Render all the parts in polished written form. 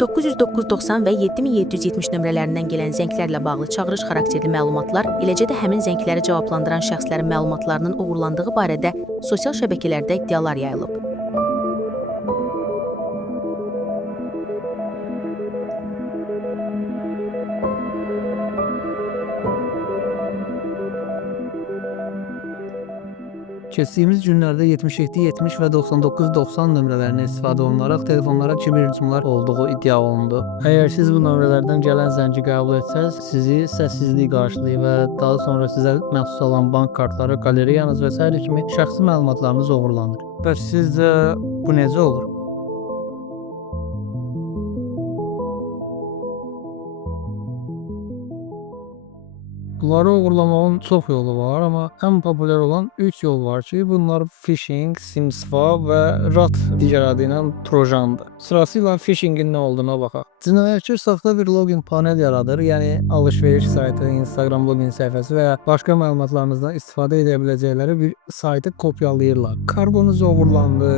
90990 və 7770 nömrələrindən gələn zənglərlə bağlı çağırış xarakterli məlumatlar, eləcə də həmin zəngləri cavablandıran şəxslərin məlumatlarının uğurlandığı barədə sosial şəbəkələrdə iddialar yayılıb. Keçdiyimiz günlərdə 7770 və 9990 nömrələrini istifadə olunaraq telefonlara kiber hücumlar olduğu iddia olundu. Əgər siz bu nömrələrdən gələn zəngi qəbul etsəz, sizi səssizlik qarşılayır və daha sonra sizə məxsus olan bank kartları, qaleriyanız və s. kimi şəxsi məlumatlarınız oğurlanır. Bəs sizcə bu necə olur? Bunları uğurlamağın çox yolu var, amma ən populyar olan 3 yol var ki, bunlar phishing, sim swap və RAT digər adı ilə trojandır. Sırasıyla phishingin nə olduğuna baxaq. Cinayətkar saxta bir login panel yaradır, yəni alış-veriş saytı, Instagram login səhifəsi və ya başqa məlumatlarınızdan istifadə edə biləcəkləri bir saytı kopyalayırlar. Kargonuz uğurlandı,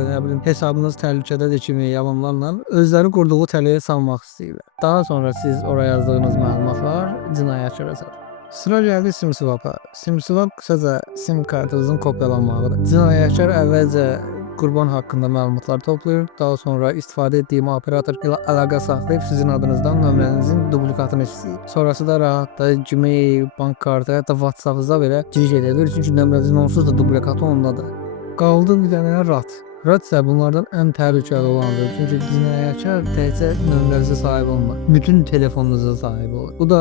hesabınız təhlükədədir kimi yalanlarla özləri qurduğu tələyə salmaq istəyirlər. Daha sonra siz oraya yazdığınız məlumatlar cinayətkara çatır. Sıra gəldi sim swap-a. Sim swap qısaca sim kartınızın kopyalanmağıdır. Cinayətkar əvvəlcə qurban haqqında məlumatlar toplayır, daha sonra istifadə etdiyi operator ilə əlaqə saxlayıb sizin adınızdan nömrənizin duplikatını istəyir. Sonrası da rahatda Gmail, bank kartı, hətta WhatsApp-ınıza belə giriş edə bilir, çünki nömrənizin onsuz da duplikatı ondadır. Qaldı bir dənə RAT. RAT isə bunlardan ən təhlükəli olandır. Çünki cinayətkar təkcə nömrənizə sahib olmur, bütün telefonunuza sahib olur. Bu da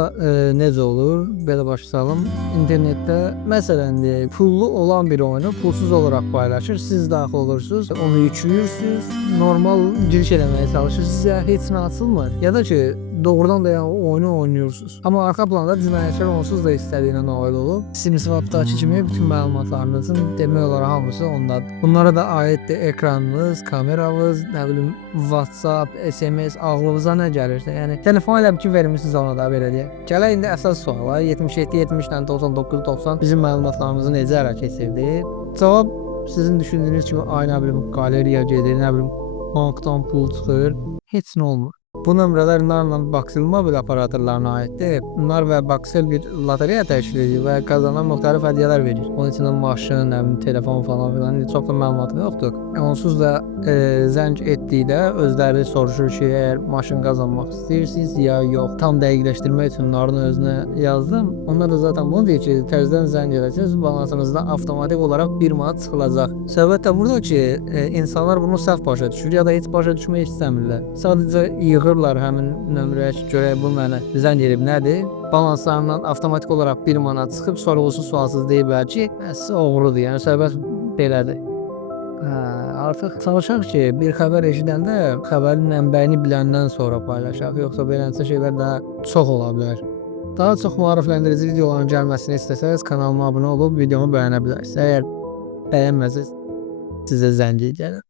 necə olur? Belə başlayalım. İnternetdə məsələn pullu olan bir oyunu pulsuz olaraq paylaşır. Siz daxil olursunuz, onu yüklüyürsünüz, normal giriş eləməyə çalışırsınız, sizə heç nə açılmır. Ya da ki, doğrudan da yəni o oyunu oynayırsınız. Amma arxa planda cinayətkar onsuz da istədiyinə nail olub. Sim swap'dakı kimi bütün məlumatlarınızın demək olar hamısı ondadır. Bunlara da aiddir ekranınız, kameranız, nə bilim WhatsApp, SMS, ağlınıza nə gəlirsə. Yəni telefon elə ki vermisiniz ona da belə deyək. Gələk indi əsas suala 7770 ilə 9990 bizim məlumatlarımızı necə ələ keçirdi? Cavab sizin düşündüyünüz kimi nə bilim qaleriya gedir, nə bilim bankdan pul çıxır, heç nə olmur. Bu nömrələr narla Baksel mobil operatorlarına aiddir. Nar və Baksel bir lotereya təşkil edir və qazanan müxtəlif hədiyyələr verir. Onun içində maşın, telefon falan filan çox da məlumatı yoxdur. Onsuz da zəng etdikdə özləri soruşur ki, əgər maşın qazanmaq istəyirsiniz ya yox. Tam dəqiqləşdirmək üçün narın özünə yazdım. Onlar da zaten bunu deyir ki, təzədən zəng edəcəksiniz, balansınızdan avtomatik olaraq 1 manat çıxılacaq. Söhbət də burada ki, insanlar bunu səhv başa düşür ya da heç başa düşmək istəmirlər. Sadəcə yığırlar həmin nömrəyə ki, görək bu mənə zəng edib nədir? Balanslarından avtomatik olaraq 1 manat çıxıb sorğusuz sualsız deyiblər ki, oğrudur. Yəni söhbət belədir. Artıq çalışaq ki, bir xəbər eşidəndə xəbərin mənbəyini biləndən sonra paylaşaq, yoxsa beləncə şeylər daha çox ola bilər. Daha çox maarifləndirici videoların gəlməsini istəsəniz kanalıma abunə olub videomu bəyənə bilərsiniz. Əgər bəyənməsəniz sizə zəng edəcəm.